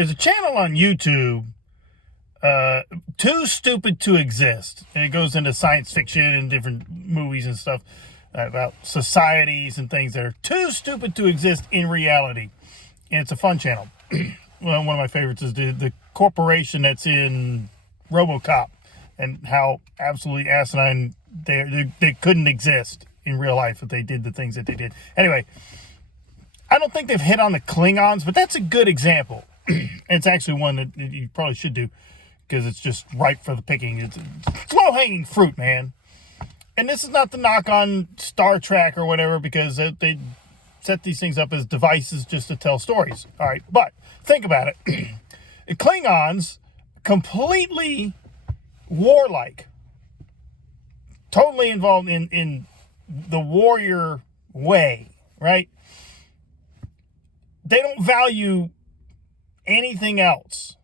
There's a channel on YouTube, Too Stupid to Exist. And it goes into science fiction and different movies and stuff about societies and things that are too stupid to exist in reality. And it's a fun channel. Well, one of my favorites is the corporation that's in RoboCop and how absolutely asinine they couldn't exist in real life if they did the things that they did. Anyway, I don't think they've hit on the Klingons, but that's a good example. It's actually one that you probably should do because it's just ripe for the picking. It's low-hanging fruit, man. And this is not the knock on Star Trek or whatever, because they set these things up as devices just to tell stories. All right, but think about it. The Klingons, completely warlike, totally involved in the warrior way, right? They don't value anything else.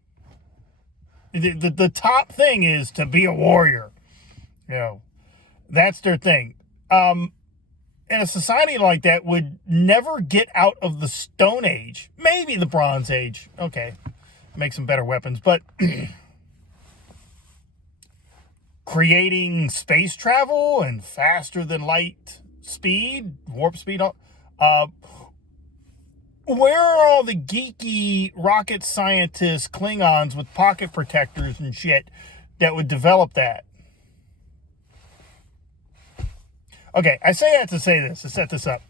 The top thing is to be a warrior. That's their thing. And a society like that would never get out of the Stone Age. Maybe the Bronze Age. Okay, make some better weapons. But creating space travel and faster than light speed, warp speed, where are all the geeky rocket scientists, Klingons with pocket protectors and shit that would develop that? Okay, I say that to say this, to set this up.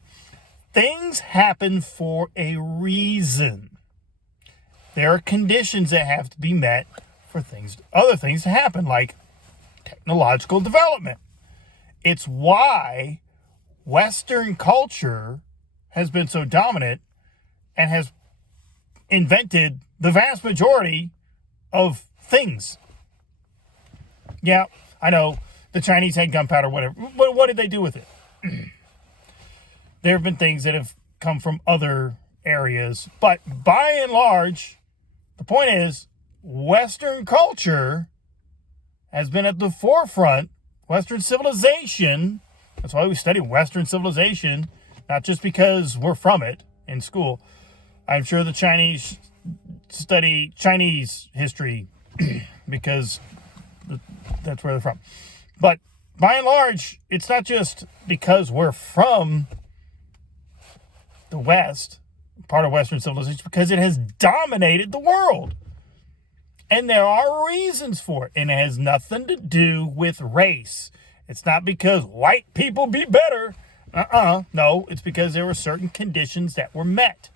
Things happen for a reason. There are conditions that have to be met for other things to happen, like technological development. It's why Western culture has been so dominant and has invented the vast majority of things. Yeah, I know. The Chinese had gunpowder, whatever. But what did they do with it? There have been things that have come from other areas. But by and large, the point is, Western culture has been at the forefront. Western civilization. That's why we study Western civilization. Not just because we're from it in school. I'm sure the Chinese study Chinese history because that's where they're from. But by and large, it's not just because we're from the West, part of Western civilization, because it has dominated the world. And there are reasons for it. And it has nothing to do with race. It's not because white people be better. No, it's because there were certain conditions that were met.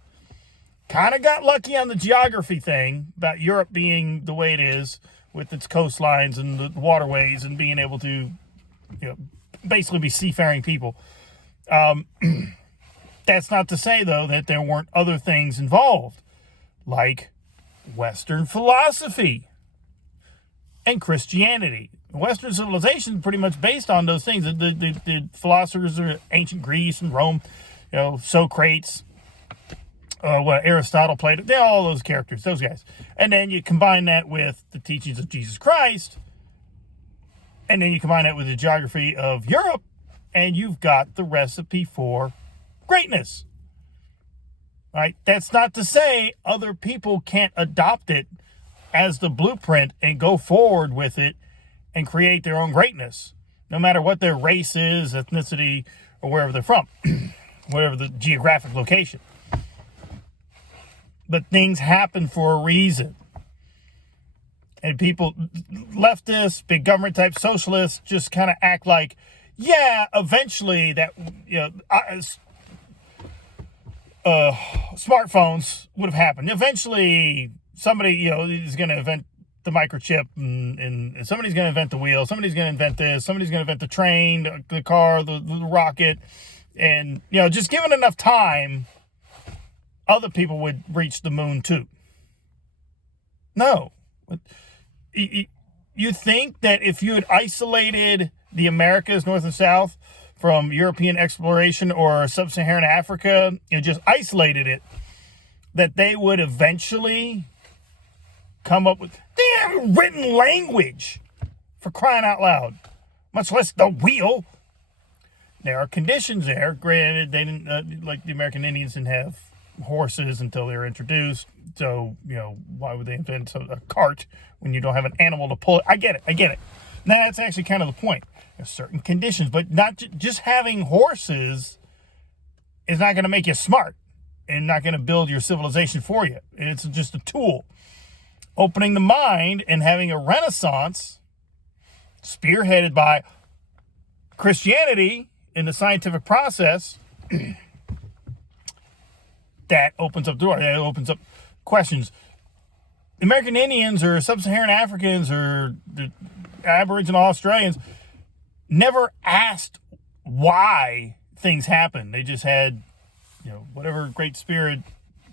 Kind of got lucky on the geography thing about Europe being the way it is, with its coastlines and the waterways and being able to, basically be seafaring people. That's not to say, though, that there weren't other things involved, like Western philosophy and Christianity. Western civilization is pretty much based on those things. The philosophers of ancient Greece and Rome, Socrates, Aristotle, Plato, they're all those characters, those guys. And then you combine that with the teachings of Jesus Christ, and then you combine that with the geography of Europe, and you've got the recipe for greatness. Right? That's not to say other people can't adopt it as the blueprint and go forward with it and create their own greatness, no matter what their race is, ethnicity, or wherever they're from, whatever the geographic location. But things happen for a reason. And people, leftists, big government type socialists, just kind of act like, yeah, eventually that, smartphones would have happened. Eventually somebody, is going to invent the microchip and somebody's going to invent the wheel. Somebody's going to invent this. Somebody's going to invent the train, the car, the rocket. And, just given enough time, other people would reach the moon too. No. You think that if you had isolated the Americas, North and South, from European exploration or sub-Saharan Africa, just isolated it, that they would eventually come up with... They haven't written language, for crying out loud, much less the wheel. There are conditions there. Granted, they didn't, like the American Indians, didn't have horses until they were introduced. So, why would they invent a cart when you don't have an animal to pull it? I get it. Now, that's actually kind of the point. There's certain conditions, but not just having horses is not going to make you smart and not going to build your civilization for you. It's just a tool. Opening the mind and having a renaissance spearheaded by Christianity in the scientific process, that opens up the door. That opens up questions. American Indians or Sub-Saharan Africans or the Aboriginal Australians never asked why things happened. They just had, whatever Great Spirit,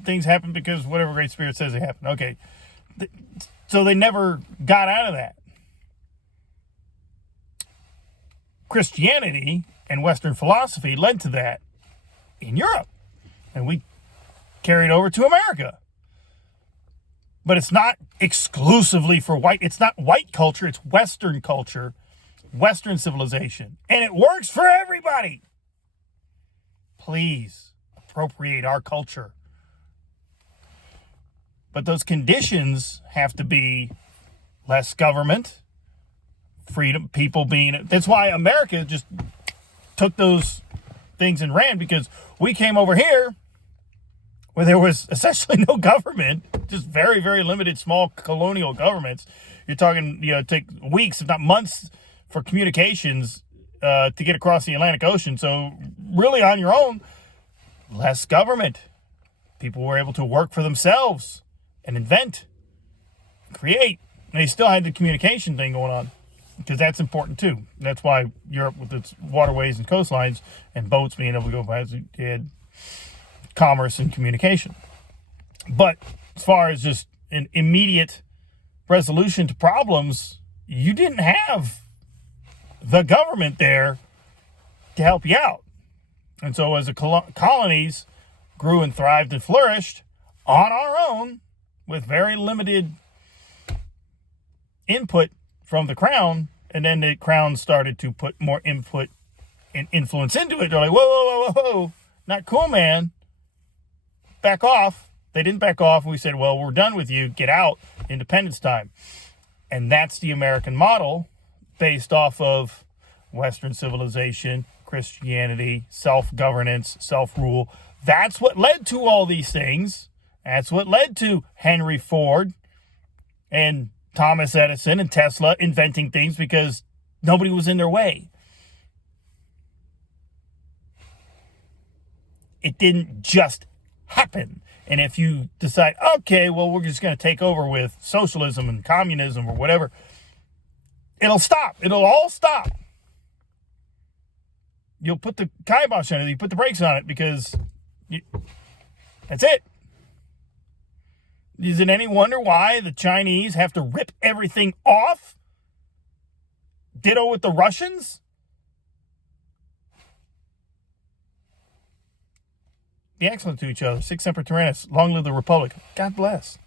things happen because whatever Great Spirit says they happen. Okay. So they never got out of that. Christianity and Western philosophy led to that in Europe. And we carried over to America. But it's not exclusively for white. It's not white culture. It's Western culture, Western civilization. And it works for everybody. Please appropriate our culture. But those conditions have to be less government, freedom, people being... That's why America just took those things and ran, because we came over here where there was essentially no government, just very, very limited small colonial governments. You're talking, take weeks, if not months, for communications to get across the Atlantic Ocean. So really on your own, less government. People were able to work for themselves and invent, create. And they still had the communication thing going on, because that's important too. That's why Europe, with its waterways and coastlines and boats being able to go by, had commerce and communication. But as far as just an immediate resolution to problems, you didn't have the government there to help you out. And so as the colonies grew and thrived and flourished on our own with very limited input from the crown, and then the crown started to put more input and influence into it. They're like, whoa, not cool, man. Back off. They didn't back off. We said, well, we're done with you. Get out. Independence time. And that's the American model, based off of Western civilization, Christianity, self-governance, self-rule. That's what led to all these things. That's what led to Henry Ford and Thomas Edison and Tesla inventing things, because nobody was in their way. It didn't just happen. And if you decide, okay, well, we're just going to take over with socialism and communism or whatever, it'll stop. It'll all stop. You'll put the kibosh on it. You put the brakes on it, because that's it. Is it any wonder why the Chinese have to rip everything off? Ditto with the Russians? Be excellent to each other. Sic Semper Tyrannis. Long live the Republic. God bless.